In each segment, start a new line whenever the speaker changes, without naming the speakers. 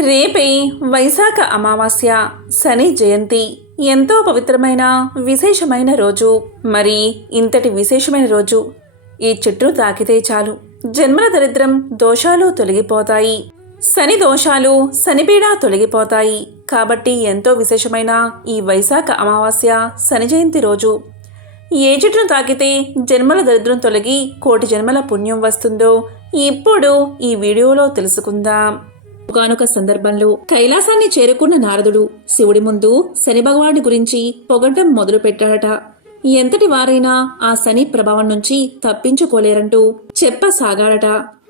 రేపే వైశాఖ అమావాస్య శని జయంతి. ఎంతో పవిత్రమైన విశేషమైన రోజు. మరి ఇంతటి విశేషమైన రోజు ఈ చెట్టును తాకితే చాలు. జన్మల దరిద్రం దోషాలు తొలగిపోతాయి. శని దోషాలు శనిపీడ తొలగిపోతాయి. కాబట్టి ఎంతో విశేషమైన ఈ వైశాఖ అమావాస్య శని జయంతి రోజు. ఏ చెట్టును తాకితే జన్మల దరిద్రం తొలగి కోటి జన్మల పుణ్యం వస్తుందో ఇప్పుడు ఈ వీడియోలో తెలుసుకుందాం. ఒకనొక సందర్భంలో కైలాసాన్ని చేరుకున్న నారదుడు శివుడి ముందు శని భగవానుడి గురించి పొగడ్డం మొదలు పెట్టాడట ఎంతటి వారైనా ఆ శని ప్రభావం నుంచి తప్పించుకోలేరంటూ చెప్పసాగాడట.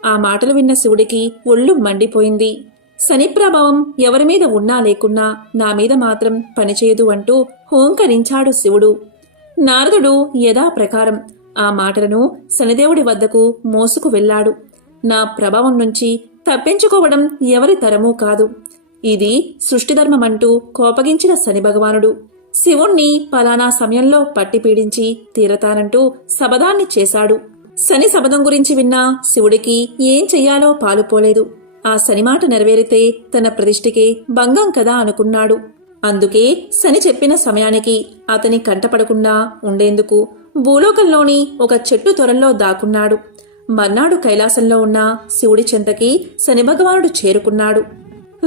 ఆ మాటలు విన్న శివుడికి ఒళ్ళు మండిపోయింది. శని ప్రభావం ఎవరి మీద ఉన్నా లేకున్నా నా మీద మాత్రం పనిచేయదు అంటూ హోంకరించాడు శివుడు. నారదుడు యథాప్రకారం ఆ మాటలను శనిదేవుడి వద్దకు మోసుకు వెళ్ళాడు. నా ప్రభావం నుంచి తప్పించుకోవడం ఎవరి తరమూ కాదు. ఇది సృష్టిధర్మమంటూ కోపగించిన శని భగవానుడు. శివుణ్ణి పలానా సమయంలో పట్టి పీడించి తీరతానంటూ శబదాన్ని చేశాడు. శని శబదం గురించి విన్నా శివుడికి ఏం చెయ్యాలో పాలుపోలేదు ఆ శని మాట నెరవేరితే తన ప్రతిష్ఠికే భంగం కదా అనుకున్నాడు. అందుకే శని చెప్పిన సమయానికి అతని కంటపడకుండా ఉండేందుకు భూలోకంలోని ఒక చెట్టు త్వరల్లో దాక్కున్నాడు. మర్నాడు కైలాసంలో ఉన్న శివుడి చెంతకి శని భగవానుడు చేరుకున్నాడు.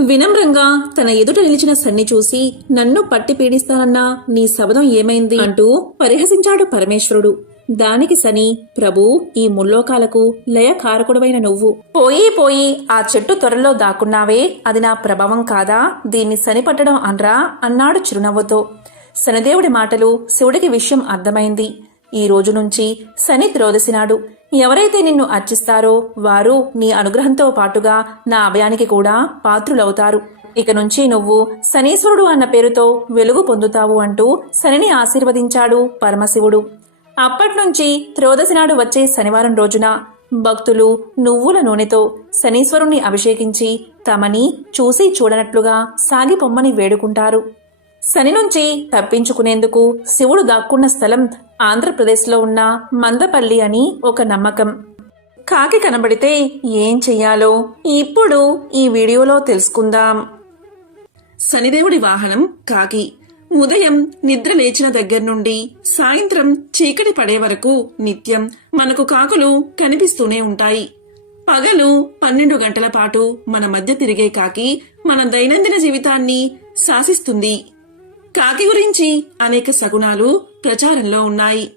వినమ్రంగా తన ఎదుట నిలిచిన సన్ని చూసి నన్ను పట్టి పీడిస్తానన్నా నీ శబదం ఏమైంది? అంటూ పరిహసించాడు పరమేశ్వరుడు. దానికి సని ప్రభు ఈ ముల్లోకాలకు లయకారకుడవైన నువ్వు. పోయి పోయి ఆ చెట్టు త్వరలో దాక్కున్నావే అది నా ప్రభావం కాదా? దీన్ని శని పట్టడం అనరా? అన్నాడు చిరునవ్వుతో. శనిదేవుడి మాటలు శివుడికి విషయం అర్థమైంది. ఈ రోజు నుంచి శని త్రోదసినాడు ఎవరైతే నిన్ను అర్చిస్తారో వారు నీ అనుగ్రహంతో పాటుగా నా అభయానికి కూడా పాత్రులవుతారు. ఇక నుంచి నువ్వు శనీశ్వరుడు అన్న పేరుతో వెలుగు పొందుతావు అంటూ శనిని ఆశీర్వదించాడు పరమశివుడు. అప్పట్నుంచి త్రోదశి నాడు వచ్చే శనివారం రోజున భక్తులు నువ్వుల నూనెతో శనీశ్వరుణ్ణి అభిషేకించి తమని చూసి చూడనట్లుగా సాగిపొమ్మని వేడుకుంటారు. శని నుంచి తప్పించుకునేందుకు శివుడు దాక్కున్న స్థలం ఆంధ్రప్రదేశ్లో ఉన్న మందపల్లి అని ఒక నమ్మకం. కాకి కనబడితే ఏం చెయ్యాలో ఇప్పుడు ఈ వీడియోలో తెలుసుకుందాం. శనిదేవుడి వాహనం కాకి. ఉదయం నిద్ర లేచిన దగ్గర నుండి సాయంత్రం చీకటి పడే వరకు నిత్యం మనకు కాకులు కనిపిస్తూనే ఉంటాయి. పగలు పన్నెండు గంటల పాటు మన మధ్య తిరిగే కాకి మన దైనందిన జీవితాన్ని శాసిస్తుంది. కాకి గురించి అనేక సగుణాలు ప్రచారంలో ఉన్నాయి.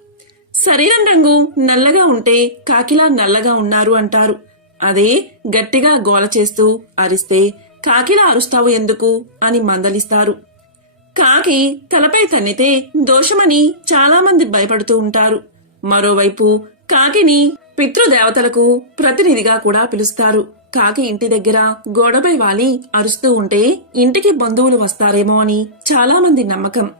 శరీరం రంగు నల్లగా ఉంటే కాకిలా నల్లగా ఉన్నారు అంటారు. అదే గట్టిగా గోల చేస్తూ అరిస్తే కాకిలా అరుస్తావు ఎందుకు అని మందలిస్తారు. కాకి తలపై తన్నితే దోషమని చాలామంది భయపడుతూ ఉంటారు. మరోవైపు కాకిని పితృదేవతలకు ప్రతినిధిగా కూడా పిలుస్తారు. కాకి ఇంటి దగ్గర గోడపై వాలి అరుస్తూ ఉంటే ఇంటికి బంధువులు వస్తారేమో అని చాలా మంది నమ్మకం.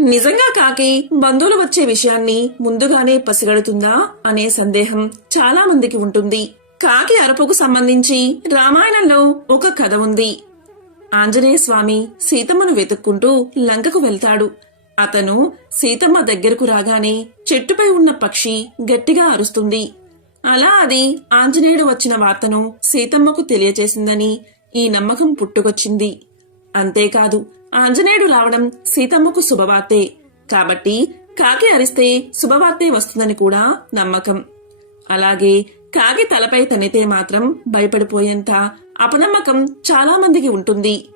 నిజంగా కాకి బంధువులు వచ్చే విషయాన్ని ముందుగానే పసిగడుతుందా అనే సందేహం చాలా మందికి ఉంటుంది. కాకి అరుపుకు సంబంధించి రామాయణంలో ఒక కథ ఉంది. ఆంజనేయ స్వామి సీతమ్మను వెతుక్కుంటూ లంకకు వెళ్తాడు. అతను సీతమ్మ దగ్గరకు రాగానే చెట్టుపై ఉన్న పక్షి గట్టిగా అరుస్తుంది. అలా అది ఆంజనేయుడు వచ్చిన వార్తను సీతమ్మకు తెలియచేసిందని ఈ నమ్మకం పుట్టుకొచ్చింది. అంతేకాదు ఆంజనేయుడు రావడం సీతమ్మకు శుభవార్తే. కాబట్టి కాకి అరిస్తే శుభవార్తే వస్తుందని కూడా నమ్మకం. అలాగే కాకి తలపై తనితే మాత్రం భయపడిపోయేంత అపనమ్మకం చాలా మందికి ఉంటుంది.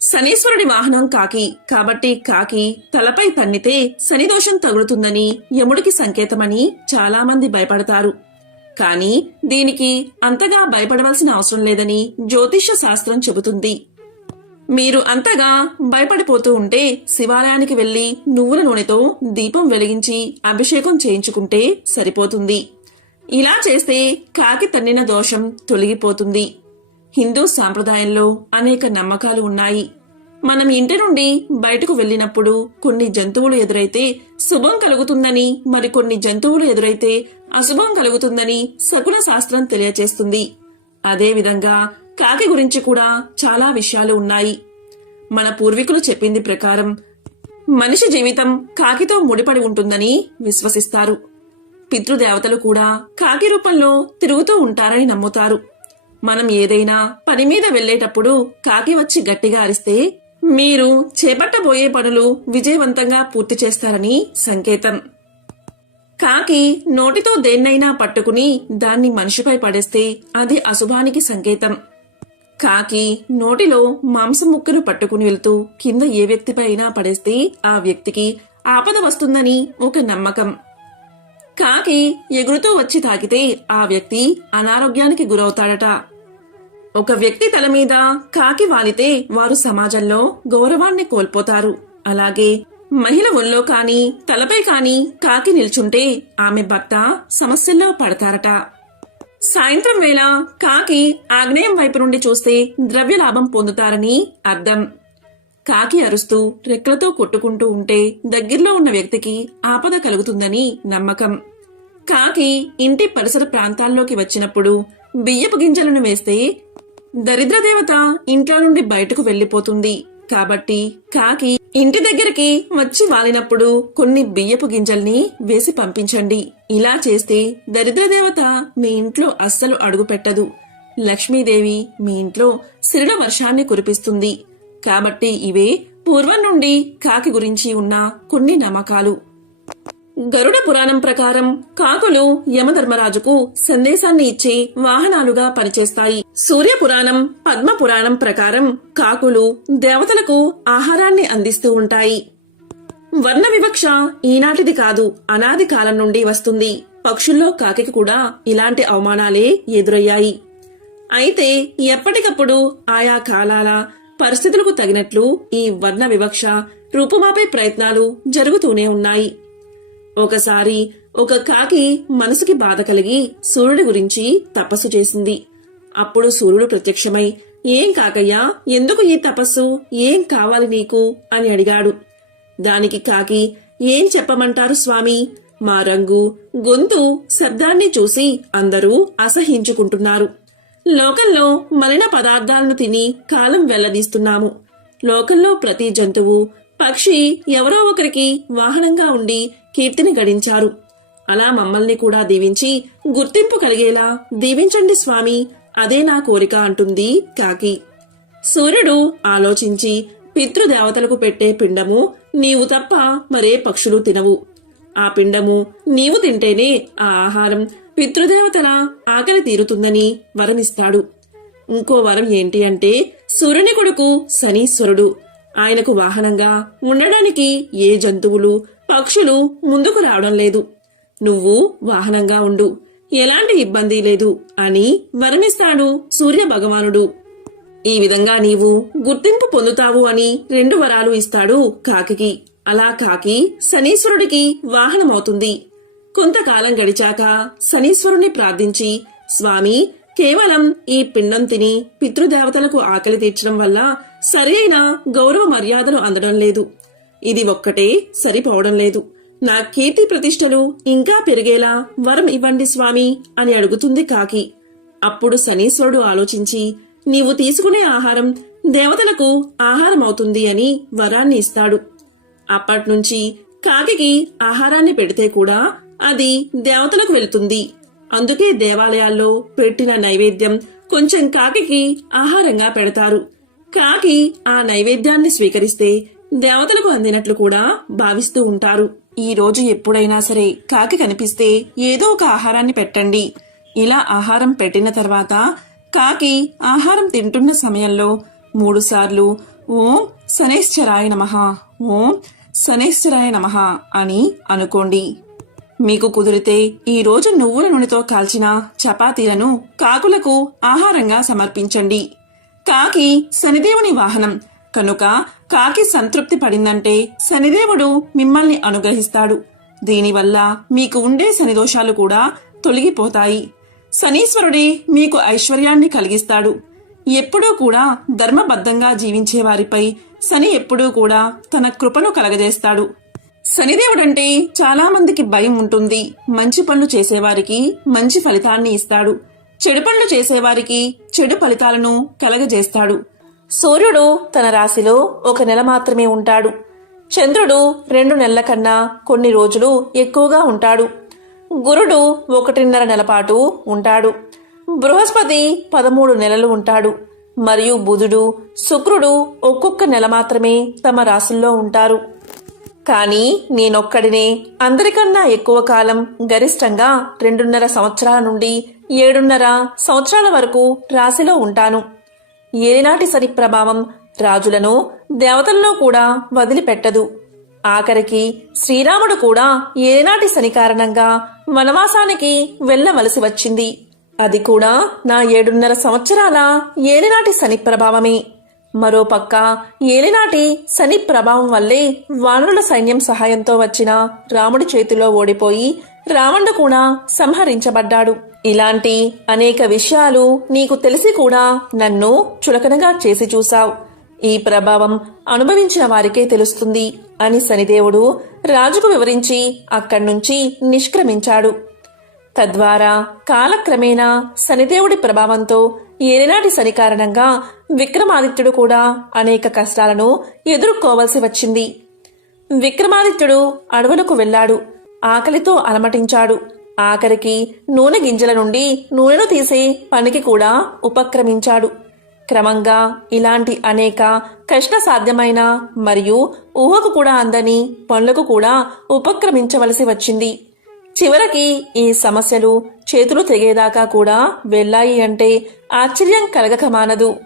శనీశ్వరుడి వాహనం కాకి. కాబట్టి కాకి తలపై తన్నితే శనిదోషం తగులుతుందని యముడికి సంకేతమని చాలా మంది భయపడతారు. కానీ దీనికి అంతగా భయపడవలసిన అవసరం లేదని జ్యోతిష్య శాస్త్రం చెబుతుంది. మీరు అంతగా భయపడిపోతూ ఉంటే శివాలయానికి వెళ్ళి నువ్వుల నూనెతో దీపం వెలిగించి అభిషేకం చేయించుకుంటే సరిపోతుంది. ఇలా చేస్తే కాకి తన్నిన దోషం తొలగిపోతుంది. హిందూ సాంప్రదాయంలో అనేక నమ్మకాలు ఉన్నాయి. మనం ఇంటి నుండి బయటకు వెళ్ళినప్పుడు కొన్ని జంతువులు ఎదురైతే శుభం కలుగుతుందని మరికొన్ని జంతువులు ఎదురైతే అశుభం కలుగుతుందని సకుల శాస్త్రం తెలియచేస్తుంది. అదేవిధంగా కాకి గురించి కూడా చాలా విషయాలు ఉన్నాయి. మన పూర్వీకులు చెప్పింది ప్రకారం మనిషి జీవితం కాకితో ముడిపడి ఉంటుందని విశ్వసిస్తారు. పితృదేవతలు కూడా కాకి రూపంలో తిరుగుతూ ఉంటారని నమ్ముతారు. మనం ఏదైనా పని మీద వెళ్ళేటప్పుడు కాకి వచ్చి గట్టిగా అరిస్తే మీరు చేపట్టబోయే పనులు విజయవంతంగా పూర్తి చేస్తారని సంకేతం. కాకి నోటితో దేన్నైనా పట్టుకుని దాన్ని మనిషిపై పడేస్తే అది అశుభానికి సంకేతం. కాకి నోటిలో మాంసం ముక్కను పట్టుకుని వెళ్తూ కింద ఏ వ్యక్తిపై అయినా పడేస్తే ఆ వ్యక్తికి ఆపద వస్తుందని ఒక నమ్మకం. కాకి ఎగురుతూ వచ్చి తాకితే ఆ వ్యక్తి అనారోగ్యానికి గురవుతాడట. ఒక వ్యక్తి తల మీద కాకి వాలితే వారు సమాజంలో గౌరవాన్ని కోల్పోతారు. అలాగే మహిళ ఒళ్ళో కాని తలపై కాని కాకి నిల్చుంటే ఆమె భర్త సమస్యల్లో పడతారట. సాయంత్రం వేళ కాకి ఆగ్నేయం వైపు నుండి చూస్తే ద్రవ్య లాభం పొందుతారని అర్థం. కాకి అరుస్తూ రెక్కలతో కొట్టుకుంటూ ఉంటే దగ్గరలో ఉన్న వ్యక్తికి ఆపద కలుగుతుందని నమ్మకం. కాకి ఇంటి పరిసర ప్రాంతాల్లోకి వచ్చినప్పుడు బియ్యపు గింజలను వేస్తే దరిద్ర దేవత ఇంట్లో నుండి బయటకు వెళ్ళిపోతుంది కాబట్టి కాకి ఇంటి దగ్గరికి వచ్చి వాలినప్పుడు కొన్ని బియ్యపు గింజల్ని వేసి పంపించండి. ఇలా చేస్తే దరిద్ర దేవత మీ ఇంట్లో అస్సలు అడుగు పెట్టదు. లక్ష్మీదేవి మీ ఇంట్లో సిరుల వర్షాన్ని కురిపిస్తుంది. కాబట్టి ఇవే పూర్వం నుండి కాకి గురించి ఉన్న కొన్ని నమ్మకాలు. గరుడ పురాణం ప్రకారం కాకులు యమధర్మరాజుకు సందేశాన్ని ఇచ్చే వాహనాలుగా పనిచేస్తాయి. సూర్య పురాణం పద్మ పురాణం ప్రకారం కాకులు దేవతలకు ఆహారాన్ని అందిస్తూ ఉంటాయి. వర్ణ వివక్ష ఈనాటిది కాదు అనాది కాలం నుండి వస్తుంది. పక్షుల్లో కాకి కూడా ఇలాంటి అవమానాలే ఎదురయ్యాయి. అయితే ఎప్పటికప్పుడు ఆయా కాలాల పరిస్థితులకు తగినట్లు ఈ వర్ణ వివక్ష రూపుమాపే ప్రయత్నాలు జరుగుతూనే ఉన్నాయి. ఒకసారి ఒక కాకి మనసుకి బాధ కలిగి సూర్యుడి గురించి తపస్సు చేసింది. అప్పుడు సూర్యుడు ప్రత్యక్షమై ఏం కాకయ్యా ఎందుకు ఈ తపస్సు? ఏం కావాలి నీకు? అని అడిగాడు. దానికి కాకి ఏం చెప్పమంటారు స్వామి? మా రంగు గొంతు శబ్దాన్ని చూసి అందరూ అసహించుకుంటున్నారు. లోకంలో మలిన పదార్థాలను తిని కాలం వెల్లదీస్తున్నాము లోకంలో ప్రతి జంతువు పక్షి ఎవరో ఒకరికి వాహనంగా ఉండి కీర్తిని గడించారు. అలా మమ్మల్ని కూడా దీవించి గుర్తింపు కలిగేలా దీవించండి స్వామి అదే నా కోరిక అంటుంది కాకి. సూర్యుడు ఆలోచించి పితృదేవతలకు పెట్టే పిండము నీవు తప్ప మరే పక్షులు తినవు. ఆ పిండము నీవు తింటేనే ఆ ఆహారం పితృదేవతల ఆకలి తీరుతుందని వరమిస్తాడు. ఇంకో వరం ఏంటి అంటే సూర్యుని కొడుకు శనీశ్వరుడు. ఆయనకు వాహనంగా ఉండడానికి ఏ జంతువులు పక్షులు ముందుకు రావడం లేదు. నువ్వు వాహనంగా ఉండు. ఎలాంటి ఇబ్బంది లేదు అని వరమిస్తాడు సూర్య భగవానుడు. ఈ విధంగా నీవు గుర్తింపు పొందుతావు అని రెండు వరాలు ఇస్తాడు కాకికి. అలా కాకి శనీశ్వరుడికి వాహనమవుతుంది. కొంతకాలం గడిచాక శనీశ్వరుణ్ణి ప్రార్థించి స్వామి కేవలం ఈ పిండం తిని పితృదేవతలకు ఆకలి తీర్చడం వల్ల సరైన గౌరవ మర్యాదలు అందడం లేదు. ఇది ఒక్కటే సరిపోవడం లేదు. నా కీర్తి ప్రతిష్టలు ఇంకా పెరిగేలా వరం ఇవ్వండి స్వామి అని అడుగుతుంది కాకి. అప్పుడు శనీశ్వరుడు ఆలోచించి నీవు తీసుకునే ఆహారం దేవతలకు ఆహారం అవుతుంది అని వరాన్ని ఇస్తాడు. అప్పట్నుంచి కాకి ఆహారాన్ని పెడితే కూడా అది దేవతలకు వెళ్తుంది. అందుకే దేవాలయాల్లో పెట్టిన నైవేద్యం కొంచెం కాకికి ఆహారంగా పెడతారు. కాకి ఆ నైవేద్యాన్ని స్వీకరిస్తే దేవతలకు అందినట్లు కూడా భావిస్తూ ఉంటారు. ఈ రోజు ఎప్పుడైనా సరే కాకి కనిపిస్తే ఏదో ఒక ఆహారాన్ని పెట్టండి. ఇలా ఆహారం పెట్టిన తర్వాత కాకి ఆహారం తింటున్న సమయంలో మూడుసార్లు ఓం శనేశ్వరాయ నమః ఓం శనేశ్వరాయ నమః అని అనుకోండి. మీకు కుదిరితే ఈ రోజు నువ్వుల నూనెతో కాల్చిన చపాతీలను కాకులకు ఆహారంగా సమర్పించండి. కాకి శనిదేవుని వాహనం కనుక కాకి సంతృప్తి పడిందంటే శనిదేవుడు మిమ్మల్ని అనుగ్రహిస్తాడు. దీనివల్ల మీకు ఉండే శనిదోషాలు కూడా తొలగిపోతాయి. శనీశ్వరుడే మీకు ఐశ్వర్యాన్ని కలిగిస్తాడు. ఎప్పుడూ కూడా ధర్మబద్ధంగా జీవించే వారిపై శని ఎప్పుడూ కూడా తన కృపను కలగజేస్తాడు. శనిదేవుడంటే చాలామందికి భయం ఉంటుంది. మంచి పనులు చేసేవారికి మంచి ఫలితాన్ని ఇస్తాడు. చెడు పనులు చేసేవారికి చెడు ఫలితాలను కలగజేస్తాడు. సూర్యుడు తన రాశిలో ఒక నెల మాత్రమే ఉంటాడు. చంద్రుడు రెండు నెలల కన్నా కొన్ని రోజులు ఎక్కువగా ఉంటాడు. గురుడు ఒకటిన్నర నెల పాటు ఉంటాడు. బృహస్పతి పదమూడు నెలలు ఉంటాడు. మరియు బుధుడు శుక్రుడు ఒక్కొక్క నెల మాత్రమే తమ రాశుల్లో ఉంటారు. కానీ నేనొక్కడినే. అందరికన్నా ఎక్కువ కాలం గరిష్టంగా రెండున్నర సంవత్సరాల నుండి ఏడున్నర సంవత్సరాల వరకు రాశిలో ఉంటాను. ఏలినాటి సరి ప్రభావం రాజులను దేవతలను కూడా వదిలిపెట్టదు. ఆఖరికి శ్రీరాముడు కూడా ఏనాటి శని కారణంగా వనవాసానికి వెళ్ళవలసి వచ్చింది. అది కూడా నా ఏడున్నర సంవత్సరాల ఏలినాటి శని ప్రభావమే. మరోపక్క ఏలినాటి శని ప్రభావం వల్లే వానరుల సైన్యం సహాయంతో వచ్చిన రాముడి చేతిలో ఓడిపోయి రావణుడు కూడా సంహరించబడ్డాడు. ఇలాంటి అనేక విషయాలు నీకు తెలిసి కూడా నన్ను చులకనగా చేసి చూశావు. ఈ ప్రభావం అనుభవించిన వారికే తెలుస్తుంది అని శనిదేవుడు రాజుకు వివరించి అక్కడి నుంచి నిష్క్రమించాడు. తద్వారా కాలక్రమేణా శనిదేవుడి ప్రభావంతో ఏనాటి శని కారణంగా విక్రమాదిత్యుడు కూడా అనేక కష్టాలను ఎదుర్కోవలసి వచ్చింది. విక్రమాదిత్యుడు అడవులకు వెళ్ళాడు. ఆకలితో అలమటించాడు. ఆఖరికి నూనె గింజల నుండి నూనెను తీసే పనికి కూడా ఉపక్రమించాడు. క్రమంగా ఇలాంటి అనేక కష్ట సాధ్యమైన మరియు ఊహకు కూడా అందని పనులకు కూడా ఉపక్రమించవలసి వచ్చింది. చివరికి ఈ సమస్యలు చేతులు తెగేదాకా కూడా వెళ్ళాయి అంటే ఆశ్చర్యం కలగక మానదు.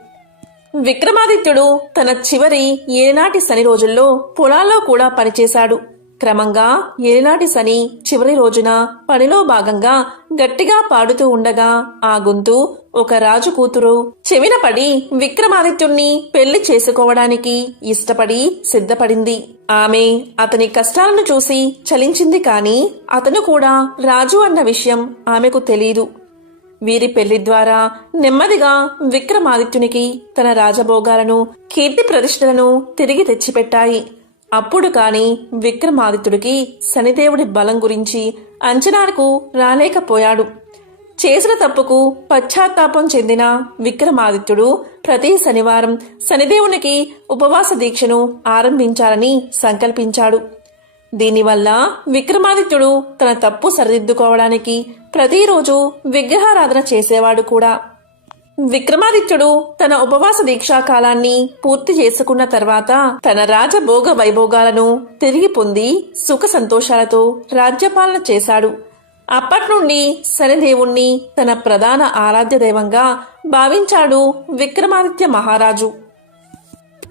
విక్రమాదిత్యుడు తన చివరి ఏనాటి శని రోజుల్లో పొలాల్లో కూడా పనిచేశాడు. క్రమంగా ఏనాటి శని చివరి రోజున పనిలో భాగంగా గట్టిగా పాడుతూ ఉండగా ఆ గొంతు ఒక రాజు కూతురు చెవిన పడి విక్రమాదిత్యుణ్ణి పెళ్ళి చేసుకోవడానికి ఇష్టపడి సిద్ధపడింది. ఆమె అతని కష్టాలను చూసి చలించింది కాని అతను కూడా రాజు అన్న విషయం ఆమెకు తెలీదు. వీరి పెళ్ళి ద్వారా నెమ్మదిగా విక్రమాదిత్యునికి తన రాజభోగాలను కీర్తి ప్రతిష్టలను తిరిగి తెచ్చిపెట్టాయి. అప్పుడు కాని విక్రమాదిత్యుడికి శనిదేవుడి బలం గురించి అంచనాలకు రాలేకపోయాడు. చేసిన తప్పుకు పశ్చాత్తాపం చెందిన విక్రమాదిత్యుడు ప్రతి శనివారం శనిదేవునికి ఉపవాస దీక్షను ఆరంభించాలని సంకల్పించాడు. దీనివల్ల విక్రమాదిత్యుడు తన తప్పు సరిదిద్దుకోవడానికి ప్రతిరోజు విగ్రహారాధన చేసేవాడు కూడా. విక్రమాదిత్యుడు తన ఉపవాస దీక్షా కాలాన్ని పూర్తి చేసుకున్న తర్వాత తన రాజభోగ వైభోగాలను తిరిగి పొంది సుఖ సంతోషాలతో రాజ్యపాలన చేశాడు. అప్పటి నుండి శనిదేవుణ్ణి తన ప్రధాన ఆరాధ్య దైవంగా భావించాడు విక్రమాదిత్య మహారాజు.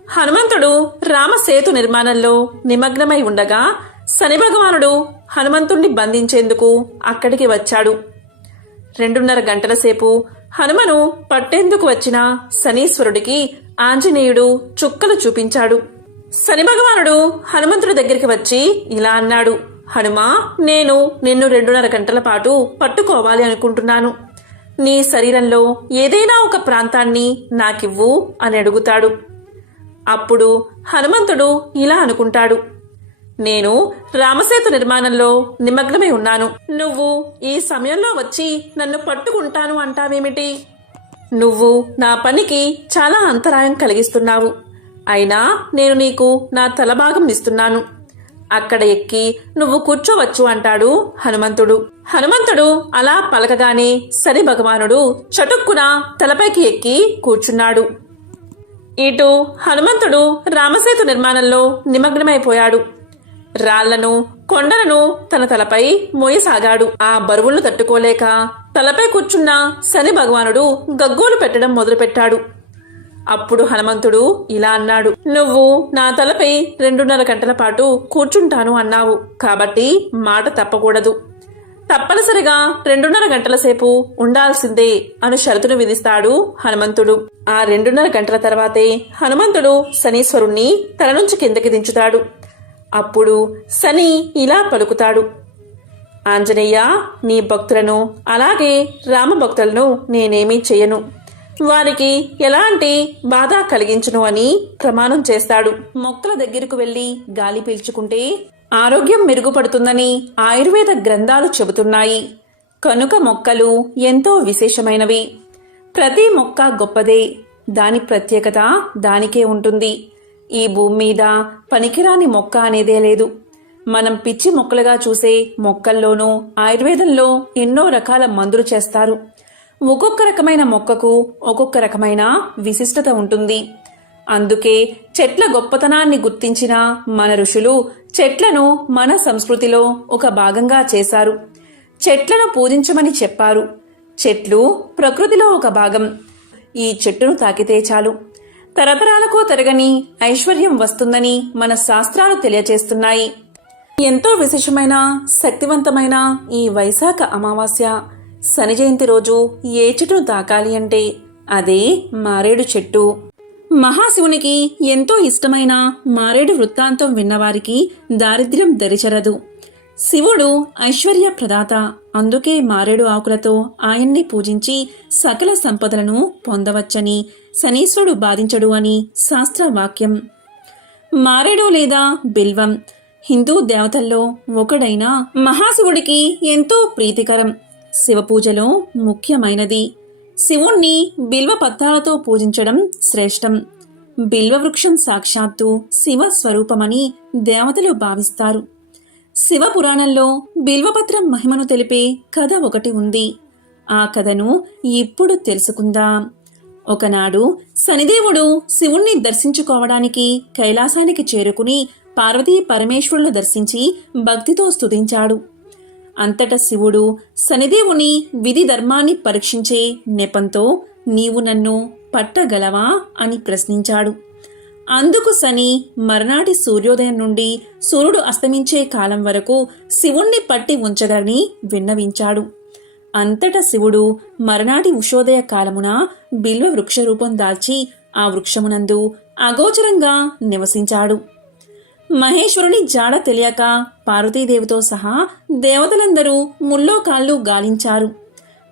హనుమంతుడు రామసేతు నిర్మాణంలో నిమగ్నమై ఉండగా శని భగవానుడు హనుమంతుణ్ణి బంధించేందుకు అక్కడికి వచ్చాడు. రెండున్నర గంటల సేపు హనుమను పట్టేందుకు వచ్చిన శనీశ్వరుడికి ఆంజనేయుడు చుక్కలు చూపించాడు. శని భగవానుడు హనుమంతుడి దగ్గరికి వచ్చి ఇలా అన్నాడు హనుమా నేను నిన్ను రెండున్నర గంటల పాటు పట్టుకోవాలి అనుకుంటున్నాను. నీ శరీరంలో ఏదైనా ఒక ప్రాంతాన్ని నాకివ్వు అని అడుగుతాడు. అప్పుడు హనుమంతుడు ఇలా అనుకుంటాడు నేను రామసేతు నిర్మాణంలో నిమగ్నమై ఉన్నాను. నువ్వు ఈ సమయంలో వచ్చి నన్ను పట్టుకుంటాను అంటావేమిటి? నువ్వు నా పనికి చాలా అంతరాయం కలిగిస్తున్నావు. అయినా నేను నీకు నా తలభాగం ఇస్తున్నాను. అక్కడ ఎక్కి నువ్వు కూర్చోవచ్చు అంటాడు హనుమంతుడు. హనుమంతుడు అలా పలకగానే సరి భగవానుడు చటుక్కున తలపైకి ఎక్కి కూర్చున్నాడు. ఇటు హనుమంతుడు రామసేతు నిర్మాణంలో నిమగ్నమైపోయాడు. రాళ్ళను కొండలను తన తలపై మోయసాగాడు. ఆ బరువులను తట్టుకోలేక తలపై కూర్చున్న శని భగవానుడు గగ్గోలు పెట్టడం మొదలుపెట్టాడు. అప్పుడు హనుమంతుడు ఇలా అన్నాడు నువ్వు నా తలపై రెండున్నర గంటల పాటు కూర్చుంటాను అన్నావు. కాబట్టి మాట తప్పకూడదు. తప్పనిసరిగా రెండున్నర గంటల సేపు ఉండాల్సిందే అని షరతును విధిస్తాడు హనుమంతుడు. ఆ రెండున్నర గంటల తర్వాతే హనుమంతుడు శనీశ్వరుణ్ణి తల నుంచి కిందకి దించుతాడు. అప్పుడు శని ఇలా పలుకుతాడు. ఆంజనేయ నీ భక్తులను అలాగే రామభక్తులను నేనేమీ చేయను. వారికి ఎలాంటి బాధ కలిగించను అని ప్రమాణం చేస్తాడు. మొక్కల దగ్గరకు వెళ్ళి గాలి పీల్చుకుంటే ఆరోగ్యం మెరుగుపడుతుందని ఆయుర్వేద గ్రంథాలు చెబుతున్నాయి. కనుక మొక్కలు ఎంతో విశేషమైనవి. ప్రతి మొక్క గొప్పదే. దాని ప్రత్యేకత దానికే ఉంటుంది. ఈ భూమి మీద పనికిరాని మొక్క అనేదే లేదు. మనం పిచ్చి మొక్కలుగా చూసే మొక్కల్లోనూ ఆయుర్వేదంలో ఎన్నో రకాల మందులు చేస్తారు. ఒక్కొక్క రకమైన మొక్కకు ఒక్కొక్క రకమైన విశిష్టత ఉంటుంది. అందుకే చెట్ల గొప్పతనాన్ని గుర్తించిన మన ఋషులు చెట్లను మన సంస్కృతిలో ఒక భాగంగా చేశారు. చెట్లను పూజించమని చెప్పారు. చెట్లు ప్రకృతిలో ఒక భాగం. ఈ చెట్టును తాకితే చాలు. తరతరాలకు తరగని ఐశ్వర్యం వస్తుందని మన శాస్త్రాలు తెలియచేస్తున్నాయి. ఎంతో విశేషమైన శక్తివంతమైన ఈ వైశాఖ అమావాస్య శని జయంతి రోజు ఏ చెట్టును తాకాలి అంటే అదే మారేడు చెట్టు. మహాశివునికి ఎంతో ఇష్టమైన మారేడు వృత్తాంతం విన్నవారికి దారిద్ర్యం దరిచరదు. శివుడు ఐశ్వర్య ప్రదాత. అందుకే మారేడు ఆకులతో ఆయన్ని పూజించి సకల సంపదలను పొందవచ్చని శనీశ్వరుడు బాధించడు అని శాస్త్రవాక్యం. మారేడు లేదా బిల్వం? హిందూ దేవతల్లో ఒకడైన మహాశివుడికి ఎంతో ప్రీతికరం. శివపూజలో ముఖ్యమైనది. శివుణ్ణి బిల్వ పత్రాలతో పూజించడం శ్రేష్టం. బిల్వవృక్షం సాక్షాత్తు శివ స్వరూపమని దేవతలు భావిస్తారు. శివ పురాణంలో బిల్వపత్రం మహిమను తెలిపే కథ ఒకటి ఉంది. ఆ కథను ఇప్పుడు తెలుసుకుందాం. ఒకనాడు శనిదేవుడు శివుణ్ణి దర్శించుకోవడానికి కైలాసానికి చేరుకుని పార్వతీ పరమేశ్వరులను దర్శించి భక్తితో స్తుతించాడు. అంతట శివుడు శనిదేవుని విధి ధర్మాన్ని పరీక్షించే నెపంతో నీవు నన్ను పట్టగలవా అని ప్రశ్నించాడు. అందుకు శని మర్నాటి సూర్యోదయం నుండి సూర్యుడు అస్తమించే కాలం వరకు శివుణ్ణి పట్టి ఉంచగలని విన్నవించాడు. అంతటా శివుడు మరనాటి ఉషోదయ కాలమున బిల్వ వృక్ష రూపం దాల్చి ఆ వృక్షమునందు అగోచరంగా నివసించాడు. మహేశ్వరుని జాడ తెలియక పార్వతీదేవితో సహా దేవతలందరూ ముల్లోకాళ్ళు గాలించారు.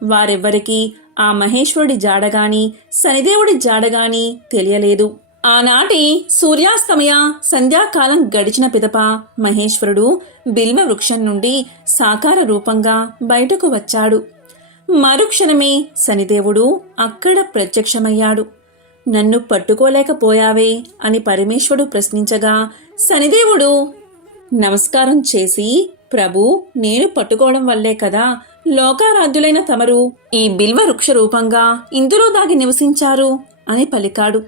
వారెవ్వరికీ ఆ మహేశ్వరుడి జాడగాని శనిదేవుడి జాడగాని తెలియలేదు. ఆనాటి సూర్యాస్తమయ సంధ్యాకాలం గడిచిన పిదప మహేశ్వరుడు బిల్వ వృక్షం నుండి సాకార రూపంగా బయటకు వచ్చాడు. మరుక్షణమే శనిదేవుడు అక్కడ ప్రత్యక్షమయ్యాడు. నన్ను పట్టుకోలేకపోయావే అని పరమేశ్వరుడు ప్రశ్నించగా శనిదేవుడు నమస్కారం చేసి ప్రభు నేను పట్టుకోవడం వల్లే కదా లోకారాధ్యులైన తమరు ఈ బిల్వ వృక్ష రూపంగా ఇందులో దాగి నివసించారు అని పలికాడు.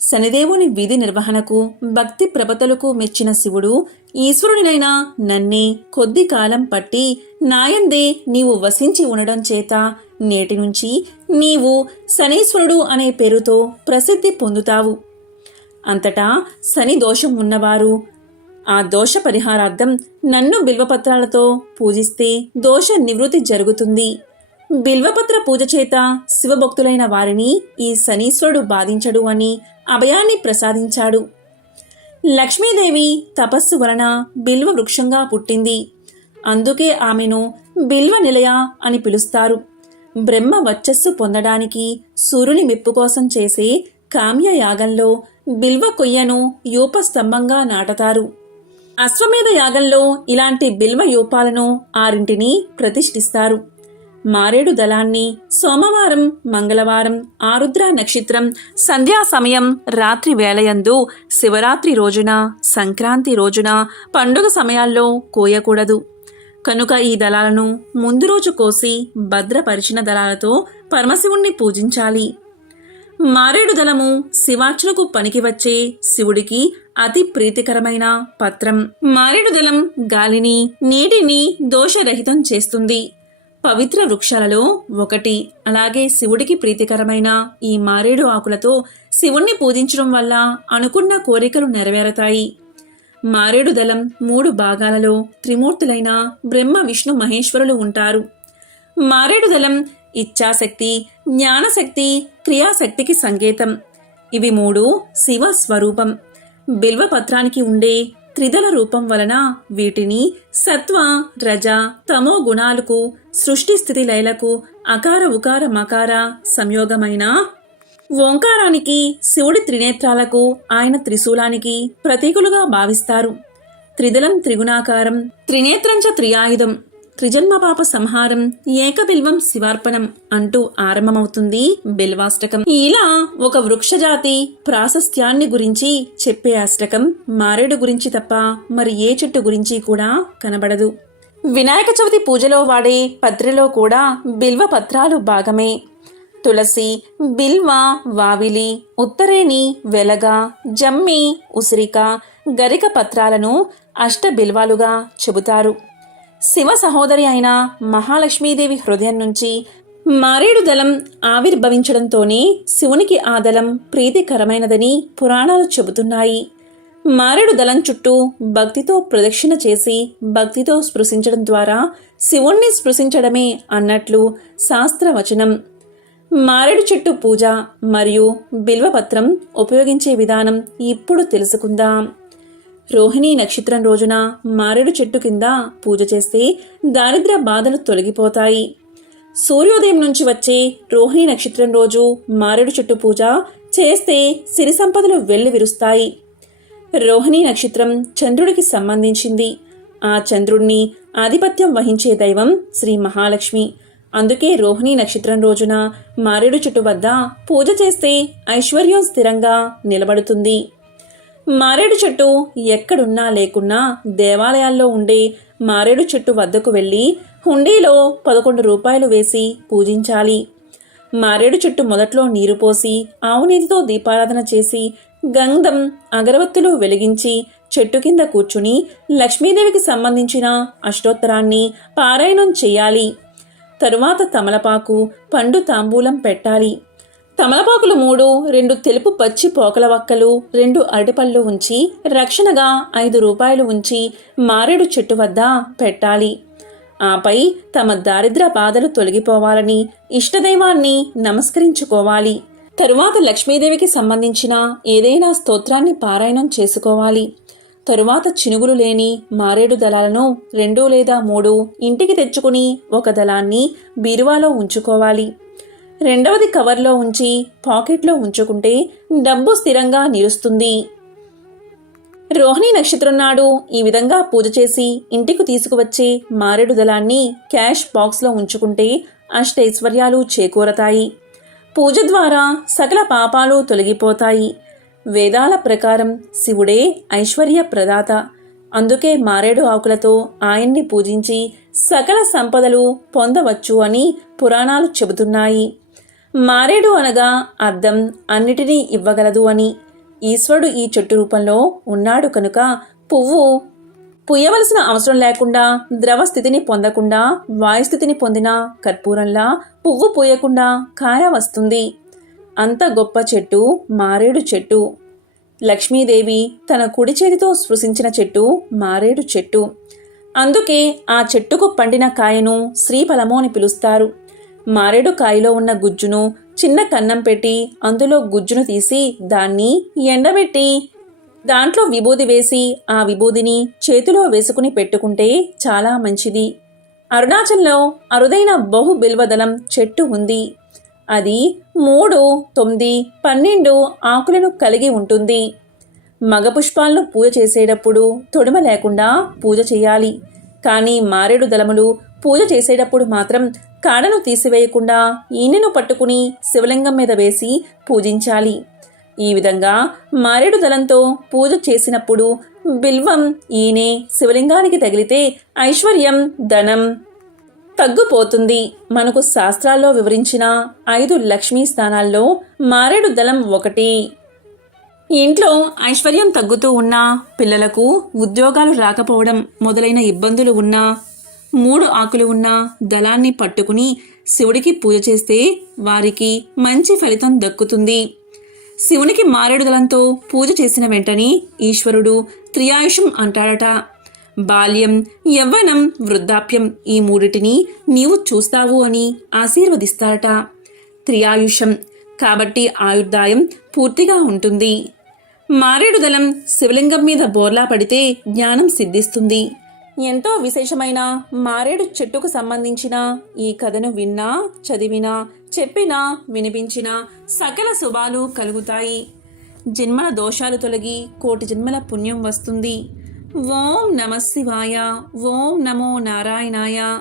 శనిదేవుని విధి నిర్వహణకు భక్తి ప్రభతలకు మెచ్చిన శివుడు ఈశ్వరునినైనా నన్నే కొద్ది కాలం పట్టి నాయందే నీవు వసించి ఉండడం చేత నేటి నుంచి నీవు శనీశ్వరుడు అనే పేరుతో ప్రసిద్ధి పొందుతావు. అంతటా శని దోషం ఉన్నవారు ఆ దోష పరిహారార్థం నన్ను బిల్వపత్రాలతో పూజిస్తే దోష నివృత్తి జరుగుతుంది. బిల్వపత్ర పూజ చేత శివభక్తులైన వారిని ఈ శనీశ్వరుడు బాధించడు అని అభయాన్ని ప్రసాదించాడు. లక్ష్మీదేవి తపస్సు వలన బిల్వ వృక్షంగా పుట్టింది. అందుకే ఆమెను బిల్వ నిలయ అని పిలుస్తారు. బ్రహ్మ వర్చస్సు పొందడానికి సూర్యుని మెప్పు కోసం చేసే కామ్యయాగంలో బిల్వ కొయ్యను యూపస్తంభంగా నాటతారు. అశ్వమేధ యాగంలో ఇలాంటి బిల్వ యూపాలను ఆరింటిని ప్రతిష్ఠిస్తారు. మారేడు దళాన్ని సోమవారం మంగళవారం ఆరుద్ర నక్షత్రం సంధ్యా సమయం రాత్రి వేళయందు శివరాత్రి రోజున సంక్రాంతి రోజున పండుగ సమయాల్లో కోయకూడదు. కనుక ఈ దళాలను ముందు రోజు కోసి భద్రపరిచిన దళాలతో పరమశివుణ్ణి పూజించాలి. మారేడు దళము శివార్చనకు పనికి వచ్చే శివుడికి అతి ప్రీతికరమైన పత్రం. మారేడు దళం గాలిని నీటిని దోషరహితం చేస్తుంది. పవిత్ర వృక్షాలలో ఒకటి. అలాగే శివుడికి ప్రీతికరమైన ఈ మారేడు ఆకులతో శివుణ్ణి పూజించడం వల్ల అనుకున్న కోరికలు నెరవేరతాయి. మారేడు దళం మూడు భాగాలలో త్రిమూర్తులైన బ్రహ్మ విష్ణు మహేశ్వరులు ఉంటారు. మారేడు దళం ఇచ్ఛాశక్తి జ్ఞానశక్తి క్రియాశక్తికి సంకేతం. ఇవి మూడు శివ స్వరూపం. బిల్వపత్రానికి ఉండే త్రిదల రూపం వలన వీటిని సత్వ రజ తమో గుణాలకు సృష్టి స్థితి లయలకు అకార ఉకార మకార సంయోగమైన ఓంకారానికి శివుడి త్రినేత్రాలకు ఆయన త్రిశూలానికి ప్రతీకులుగా భావిస్తారు. త్రిదలం త్రిగుణాకారం త్రినేత్రంచ త్రియాయుధం. త్రిజన్మ పాప సంహారం ఏకబిల్వం శివార్పణం అంటూ ఆరంభమవుతుంది బిల్వాష్టకం. ఇలా ఒక వృక్షజాతి ప్రాశస్త్యాన్ని గురించి చెప్పే అష్టకం మారేడు గురించి తప్ప మరి ఏ చెట్టు గురించి కూడా కనబడదు. వినాయక చవితి పూజలో వాడే పత్రిలో కూడా బిల్వ పత్రాలు భాగమే. తులసి బిల్వ వావిలి ఉత్తరేణి వెలగ జమ్మి ఉసిరిక గరిక పత్రాలను అష్ట బిల్వాలుగా చెబుతారు. శివ సహోదరి అయిన మహాలక్ష్మీదేవి హృదయం నుంచి మారేడు దళం ఆవిర్భవించడంతోనే శివునికి ఆ దళం ప్రీతికరమైనదని పురాణాలు చెబుతున్నాయి. మారేడు దళం చుట్టూ భక్తితో ప్రదక్షిణ చేసి భక్తితో స్పృశించడం ద్వారా శివుణ్ణి స్పృశించడమే అన్నట్లు శాస్త్రవచనం. మారేడు చెట్టు పూజ మరియు బిల్వపత్రం ఉపయోగించే విధానం ఇప్పుడు తెలుసుకుందాం. రోహిణీ నక్షత్రం రోజున మారేడు చెట్టు కింద పూజ చేస్తే దారిద్ర బాధలు తొలగిపోతాయి. సూర్యోదయం నుంచి వచ్చే రోహిణీ నక్షత్రం రోజు మారేడు చెట్టు పూజ చేస్తే సిరి సంపదలు వెళ్ళి విరుస్తాయి. రోహిణీ నక్షత్రం చంద్రుడికి సంబంధించింది. ఆ చంద్రుణ్ణి ఆధిపత్యం వహించే దైవం శ్రీ మహాలక్ష్మి. అందుకే రోహిణీ నక్షత్రం రోజున మారేడు చెట్టు వద్ద పూజ చేస్తే ఐశ్వర్యం స్థిరంగా నిలబడుతుంది. మారేడు చెట్టు ఎక్కడున్నా లేకున్నా దేవాలయాల్లో ఉండే మారేడు చెట్టు వద్దకు వెళ్ళి హుండీలో పదకొండు రూపాయలు వేసి పూజించాలి. మారేడు చెట్టు మొదట్లో నీరు పోసి ఆవునీతితో దీపారాధన చేసి గంధం అగరవత్తులు వెలిగించి చెట్టు కింద కూర్చుని లక్ష్మీదేవికి సంబంధించిన అష్టోత్తరాన్ని పారాయణం చేయాలి. తరువాత తమలపాకు పండు తాంబూలం పెట్టాలి. తమలపాకులు మూడు రెండు తెలుపు పచ్చి పోకల వక్కలు రెండు అరటిపళ్ళు ఉంచి రక్షణగా ఐదు రూపాయలు ఉంచి మారేడు చెట్టు వద్ద పెట్టాలి. ఆపై తమ దారిద్ర బాధలు తొలగిపోవాలని ఇష్టదైవాన్ని నమస్కరించుకోవాలి. తరువాత లక్ష్మీదేవికి సంబంధించిన ఏదైనా స్తోత్రాన్ని పారాయణం చేసుకోవాలి. తరువాత చినుగులు లేని మారేడు దళాలను రెండు లేదా మూడు ఇంటికి తెచ్చుకుని ఒక దళాన్ని బీరువాలో ఉంచుకోవాలి. రెండవది కవర్లో ఉంచి పాకెట్లో ఉంచుకుంటే డబ్బు స్థిరంగా నిలుస్తుంది. రోహిణి నక్షత్రం నాడు ఈ విధంగా పూజ చేసి ఇంటికి తీసుకువచ్చే మారేడు దళాన్ని క్యాష్ బాక్స్లో ఉంచుకుంటే అష్టైశ్వర్యాలు చేకూరతాయి. పూజ ద్వారా సకల పాపాలు తొలగిపోతాయి. వేదాల ప్రకారం శివుడే ఐశ్వర్య ప్రదాత. అందుకే మారేడు ఆకులతో ఆయన్ని పూజించి సకల సంపదలు పొందవచ్చు అని పురాణాలు చెబుతున్నాయి. మారేడు అనగా అర్థం అన్నిటినీ ఇవ్వగలదు అని. ఈశ్వరుడు ఈ చెట్టు రూపంలో ఉన్నాడు కనుక పువ్వు పుయ్యవలసిన అవసరం లేకుండా ద్రవ స్థితిని పొందకుండా వాయుస్థితిని పొందిన కర్పూరంలా పువ్వు పూయకుండా కాయ వస్తుంది. అంత గొప్ప చెట్టు మారేడు చెట్టు. లక్ష్మీదేవి తన కుడి చేతితో స్పృశించిన చెట్టు మారేడు చెట్టు. అందుకే ఆ చెట్టుకు పండిన కాయను శ్రీఫలము అని పిలుస్తారు. మారేడు కాయలో ఉన్న గుజ్జును చిన్న కన్నం పెట్టి అందులో గుజ్జును తీసి దాన్ని ఎండబెట్టి దాంట్లో విభూది వేసి ఆ విభూదిని చేతిలో వేసుకుని పెట్టుకుంటే చాలా మంచిది. అరుణాచల్లో అరుదైన బహు బిల్వదలం చెట్టు ఉంది. అది మూడు తొమ్మిది పన్నెండు ఆకులను కలిగి ఉంటుంది. మగ పుష్పాలను పూజ చేసేటప్పుడు తొడిమ లేకుండా పూజ చేయాలి. కానీ మారేడు దళములు పూజ చేసేటప్పుడు మాత్రం కాడను తీసివేయకుండా ఈనెను పట్టుకుని శివలింగం మీద వేసి పూజించాలి. ఈ విధంగా మారేడు దళంతో పూజ చేసినప్పుడు బిల్వం ఈనె శివలింగానికి తగిలితే ఐశ్వర్యం ధనం తగ్గుపోతుంది. మనకు శాస్త్రాల్లో వివరించిన ఐదు లక్ష్మీ స్థానాల్లో మారేడు దళం ఒకటి. ఇంట్లో ఐశ్వర్యం తగ్గుతూ ఉన్నా పిల్లలకు ఉద్యోగాలు రాకపోవడం మొదలైన ఇబ్బందులు ఉన్నా మూడు ఆకులు ఉన్న దళాన్ని పట్టుకుని శివుడికి పూజ చేస్తే వారికి మంచి ఫలితం దక్కుతుంది. శివునికి మారేడు దళంతో పూజ చేసిన వెంటనే ఈశ్వరుడు త్రియాయుషం అంటాడట. బాల్యం యవ్వనం వృద్ధాప్యం ఈ మూడిటిని నీవు చూస్తావు అని ఆశీర్వదిస్తాడట త్రియాయుషం కాబట్టి ఆయుర్దాయం పూర్తిగా ఉంటుంది. మారేడు దళం శివలింగం మీద బోర్లా పడితే జ్ఞానం సిద్ధిస్తుంది. ఎంతో విశేషమైన మారేడు చెట్టుకు సంబంధించిన ఈ కథను విన్నా చదివినా చెప్పినా వినిపించినా సకల శుభాలు కలుగుతాయి. జన్మల దోషాలు తొలగి కోటి జన్మల పుణ్యం వస్తుంది. ఓం నమ శివాయ ఓం నమో నారాయణాయ.